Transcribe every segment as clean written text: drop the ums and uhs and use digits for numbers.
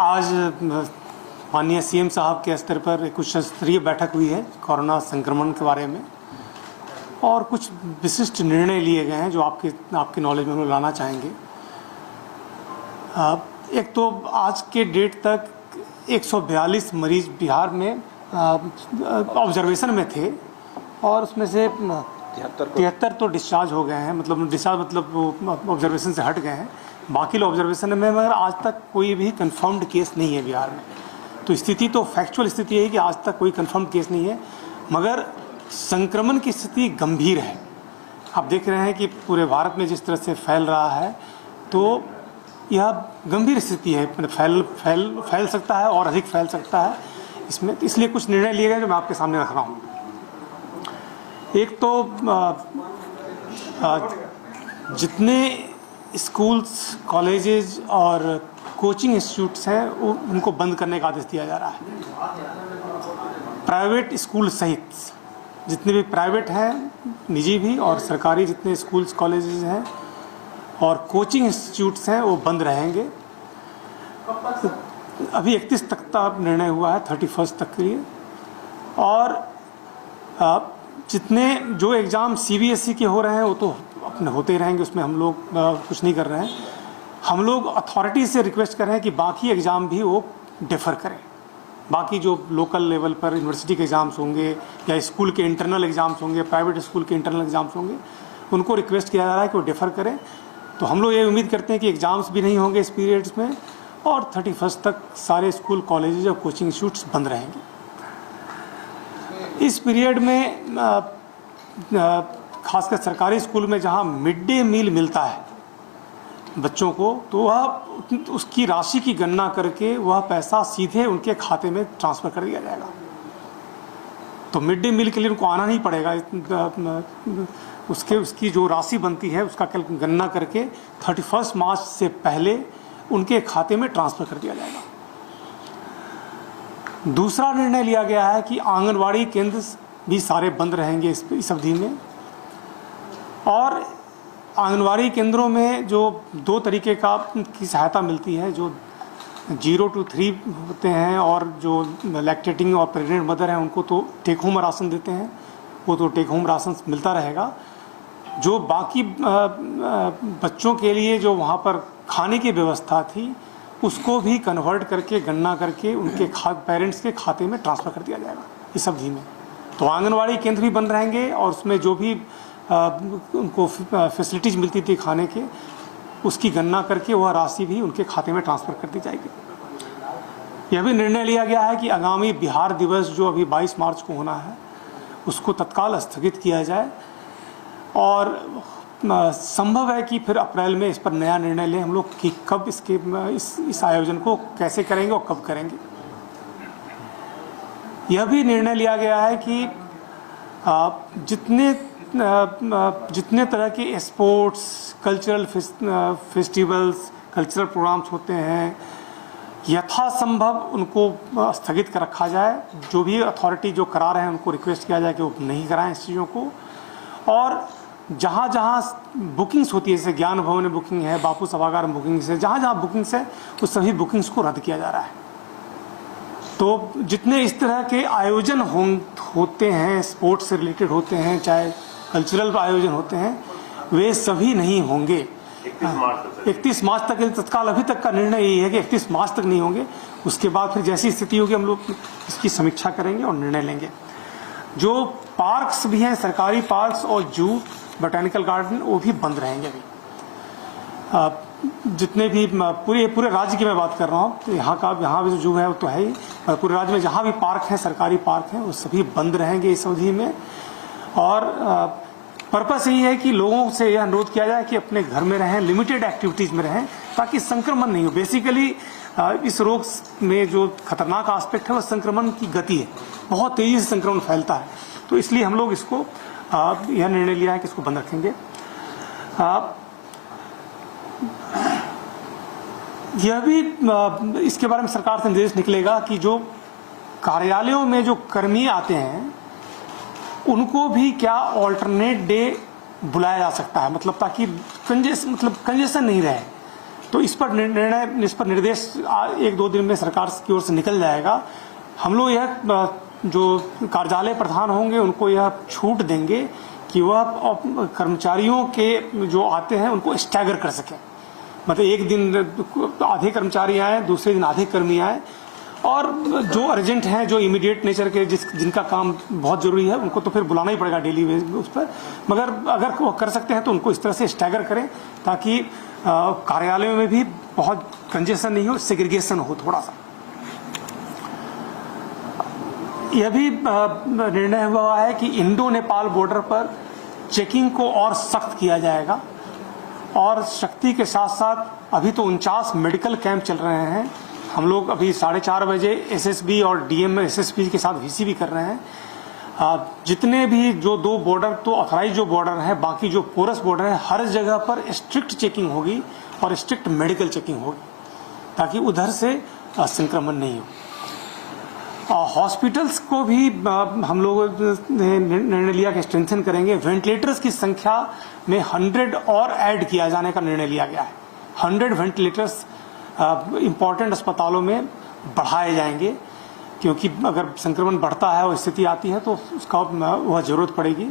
आज माननीय सीएम साहब के स्तर पर एक उच्च स्तरीय बैठक हुई है कोरोना संक्रमण के बारे में और कुछ विशिष्ट निर्णय लिए गए हैं जो आपके नॉलेज में हम लाना चाहेंगे। एक तो आज के डेट तक 142 मरीज बिहार में ऑब्जर्वेशन में थे और उसमें से 73 तो डिस्चार्ज हो गए हैं, मतलब ऑब्जर्वेशन से हट गए हैं। बाकी लोग ऑब्जर्वेशन में, मगर आज तक कोई भी कंफर्म्ड केस नहीं है बिहार में। तो स्थिति तो फैक्चुअल स्थिति है कि आज तक कोई कंफर्म्ड केस नहीं है, मगर संक्रमण की स्थिति गंभीर है। आप देख रहे हैं कि पूरे भारत में जिस तरह से फैल रहा है, तो यह गंभीर स्थिति है। फैल सकता है और अधिक फैल सकता है इसमें, इसलिए कुछ निर्णय लिए गए जो मैं आपके सामने रख रहा हूँ। एक तो जितने स्कूल्स, कॉलेजेस और कोचिंग इंस्टीट्यूट्स हैं उनको बंद करने का आदेश दिया जा रहा है। प्राइवेट स्कूल सहित जितने भी प्राइवेट हैं, निजी भी और सरकारी जितने स्कूल्स, कॉलेजेस हैं और कोचिंग इंस्टीट्यूट्स हैं वो बंद रहेंगे। अभी 31 तक का निर्णय हुआ है, 31 तक के लिए। और जितने जो एग्ज़ाम CBSE के हो रहे हैं वो तो अपने होते ही रहेंगे, उसमें हम लोग कुछ नहीं कर रहे हैं। हम लोग अथॉरिटी से रिक्वेस्ट कर रहे हैं कि बाकी एग्ज़ाम भी वो डिफ़र करें। बाकी जो लोकल लेवल पर यूनिवर्सिटी के एग्ज़ाम्स होंगे या स्कूल के इंटरनल एग्ज़ाम्स होंगे, प्राइवेट स्कूल के इंटरनल एग्ज़ाम्स होंगे, उनको रिक्वेस्ट किया जा रहा है कि वो डिफ़र करें। तो हम लोग ये उम्मीद करते हैं कि एग्ज़ाम्स भी नहीं होंगे इस पीरियड्स में और 31 तक सारे स्कूल, कॉलेजेस और कोचिंग इंस्टीट्यूट्स बंद रहेंगे। इस पीरियड में खासकर सरकारी स्कूल में जहाँ मिड डे मील मिलता है बच्चों को, तो वह उसकी राशि की गणना करके वह पैसा सीधे उनके खाते में ट्रांसफ़र कर दिया जाएगा। तो मिड डे मील के लिए उनको आना नहीं पड़ेगा। उसकी जो राशि बनती है उसका गणना करके 31 मार्च से पहले उनके खाते में ट्रांसफ़र कर दिया जाएगा। दूसरा निर्णय लिया गया है कि आंगनवाड़ी केंद्र भी सारे बंद रहेंगे इस अवधि में। और आंगनवाड़ी केंद्रों में जो 2 तरीके की सहायता मिलती है, जो 0 to 3 होते हैं और जो लैक्टेटिंग और प्रेग्नेंट मदर हैं उनको तो टेक होम राशन देते हैं, वो तो टेक होम राशन मिलता रहेगा। जो बाकी बच्चों के लिए जो वहाँ पर खाने की व्यवस्था थी उसको भी कन्वर्ट करके, गणना करके उनके पेरेंट्स के खाते में ट्रांसफ़र कर दिया जाएगा इस अवधि में। तो आंगनवाड़ी केंद्र भी बंद रहेंगे और उसमें जो भी उनको फैसिलिटीज़ मिलती थी खाने के, उसकी गणना करके वह राशि भी उनके खाते में ट्रांसफ़र कर दी जाएगी। यह भी निर्णय लिया गया है कि आगामी बिहार दिवस जो अभी 22 मार्च को होना है उसको तत्काल स्थगित किया जाए और संभव है कि फिर अप्रैल में इस पर नया निर्णय लें हम लोग कि कब इस आयोजन को कैसे करेंगे और कब करेंगे। यह भी निर्णय लिया गया है कि जितने तरह के sports, cultural festivals, cultural programmes होते हैं, यथासंभव उनको स्थगित कर रखा जाए। जो भी अथॉरिटी जो करा रहे हैं उनको रिक्वेस्ट किया जाए कि वो नहीं कराएं इस चीज़ों को। और जहाँ जहाँ बुकिंग्स होती है, जैसे ज्ञान भवन में बुकिंग है, बापू सभागार में बुकिंग्स है, जहाँ जहाँ बुकिंग्स है उस सभी बुकिंग्स को रद्द किया जा रहा है। तो जितने इस तरह के आयोजन होते हैं, स्पोर्ट्स से रिलेटेड होते हैं, चाहे कल्चरल आयोजन होते हैं, वे सभी नहीं होंगे 31 मार्च तक। तत्काल अभी तक का निर्णय यही है कि 31 मार्च तक नहीं होंगे। उसके बाद फिर जैसी स्थिति होगी हम लोग इसकी समीक्षा करेंगे और निर्णय लेंगे। जो पार्क्स भी हैं, सरकारी पार्क्स और जू, बोटैनिकल गार्डन, वो भी बंद रहेंगे अभी। जितने भी पूरे राज्य की मैं बात कर रहा हूँ, तो यहाँ भी जो जू है वो तो है ही, पूरे राज्य में जहाँ भी पार्क हैं, सरकारी पार्क हैं, वो सभी बंद रहेंगे इस अवधि में। और पर्पस यही है कि लोगों से यह अनुरोध किया जाए कि अपने घर में रहें, लिमिटेड एक्टिविटीज़ में रहें ताकि संक्रमण नहीं हो। बेसिकली इस रोग में जो खतरनाक एस्पेक्ट है वह संक्रमण की गति है, बहुत तेज़ी से संक्रमण फैलता है। तो इसलिए हम लोग इसको यह निर्णय लिया है कि इसको बंद रखेंगे। यह भी इसके बारे में सरकार से निर्देश निकलेगा कि जो कार्यालयों में जो कर्मी आते हैं उनको भी क्या ऑल्टरनेट डे बुलाया जा सकता है, मतलब ताकि कंजेशन नहीं रहे। तो इस पर निर्देश 1-2 दिन में सरकार की ओर से निकल जाएगा। हम लोग यह जो कार्यालय प्रधान होंगे उनको यह छूट देंगे कि वह कर्मचारियों के जो आते हैं उनको स्टैगर कर सकें, मतलब एक दिन आधे कर्मचारी आए, दूसरे दिन आधे कर्मी आए, और जो अर्जेंट हैं, जो इमीडिएट नेचर के जिनका काम बहुत ज़रूरी है, उनको तो फिर बुलाना ही पड़ेगा डेली उस पर, मगर अगर वो कर सकते हैं तो उनको इस तरह से स्टैगर करें ताकि कार्यालयों में भी बहुत कंजेशन नहीं हो, सेग्रीगेशन हो थोड़ा सा। यह भी निर्णय हुआ है कि इंडो नेपाल बॉर्डर पर चेकिंग को और सख्त किया जाएगा, और शक्ति के साथ साथ अभी तो 49 मेडिकल कैंप चल रहे हैं। हम लोग अभी 4:30 बजे एसएसबी और डीएम एसएसपी के साथ वीसी भी कर रहे हैं। जितने भी जो 2 बॉर्डर तो ऑथराइज जो बॉर्डर है, बाकी जो पोरस बॉर्डर है, हर जगह पर स्ट्रिक्ट चेकिंग होगी और स्ट्रिक्ट मेडिकल चेकिंग होगी ताकि उधर से संक्रमण नहीं हो। हॉस्पिटल्स को भी हम लोगों ने निर्णय लिया कि स्ट्रेंथन करेंगे। वेंटिलेटर्स की संख्या में 100 और ऐड किया जाने का निर्णय लिया गया है। 100 वेंटिलेटर्स इम्पॉर्टेंट अस्पतालों में बढ़ाए जाएंगे, क्योंकि अगर संक्रमण बढ़ता है और स्थिति आती है तो उसका वह जरूरत पड़ेगी।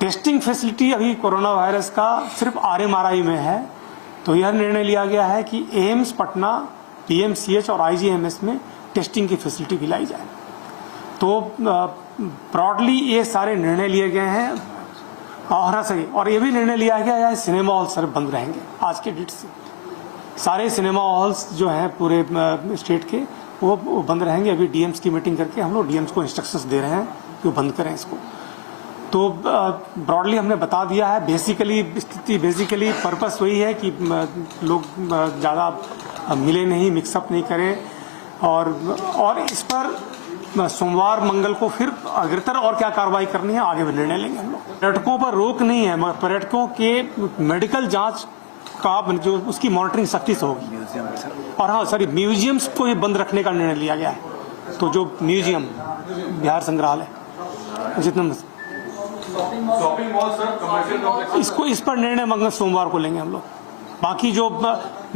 टेस्टिंग फैसिलिटी अभी कोरोना वायरस का सिर्फ RMRI में है, तो यह निर्णय लिया गया है कि एम्स पटना, PMCH और IGMS में टेस्टिंग की फैसिलिटी भी लाई जाए। तो ब्रॉडली ये सारे निर्णय लिए गए हैं। और ये भी निर्णय लिया गया है सिनेमा हॉल सर बंद रहेंगे आज के डेट से। सारे सिनेमा हॉल्स जो हैं पूरे स्टेट के वो बंद रहेंगे। अभी डीएम्स की मीटिंग करके हम लोग डीएम्स को इंस्ट्रक्शंस दे रहे हैं कि वो बंद करें इसको। तो ब्रॉडली हमने बता दिया है। बेसिकली पर्पस वही है कि लोग ज़्यादा मिले नहीं, मिक्सअप नहीं करें, और इस पर सोमवार मंगल को फिर अग्रतर और क्या कार्रवाई करनी है आगे भी निर्णय लेंगे हम लोग। पर्यटकों पर रोक नहीं है, मगर पर्यटकों के मेडिकल जांच का जो उसकी मॉनिटरिंग सख्ती से होगी। और हाँ सॉरी, म्यूजियम्स को ये बंद रखने का निर्णय लिया गया है। तो जो म्यूजियम, बिहार संग्रहालय, जितना इसको इस पर निर्णय मंगल सोमवार को लेंगे हम लोग। बाकी जो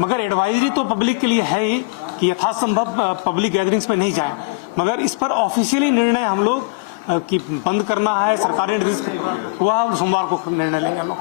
मगर एडवाइजरी तो पब्लिक के लिए है ही कि यथासंभव पब्लिक गैदरिंग्स में नहीं जाएं, मगर इस पर ऑफिशियली निर्णय हम लोग कि बंद करना है सरकारी निर्देश, वह सोमवार को निर्णय लेंगे हम लोग।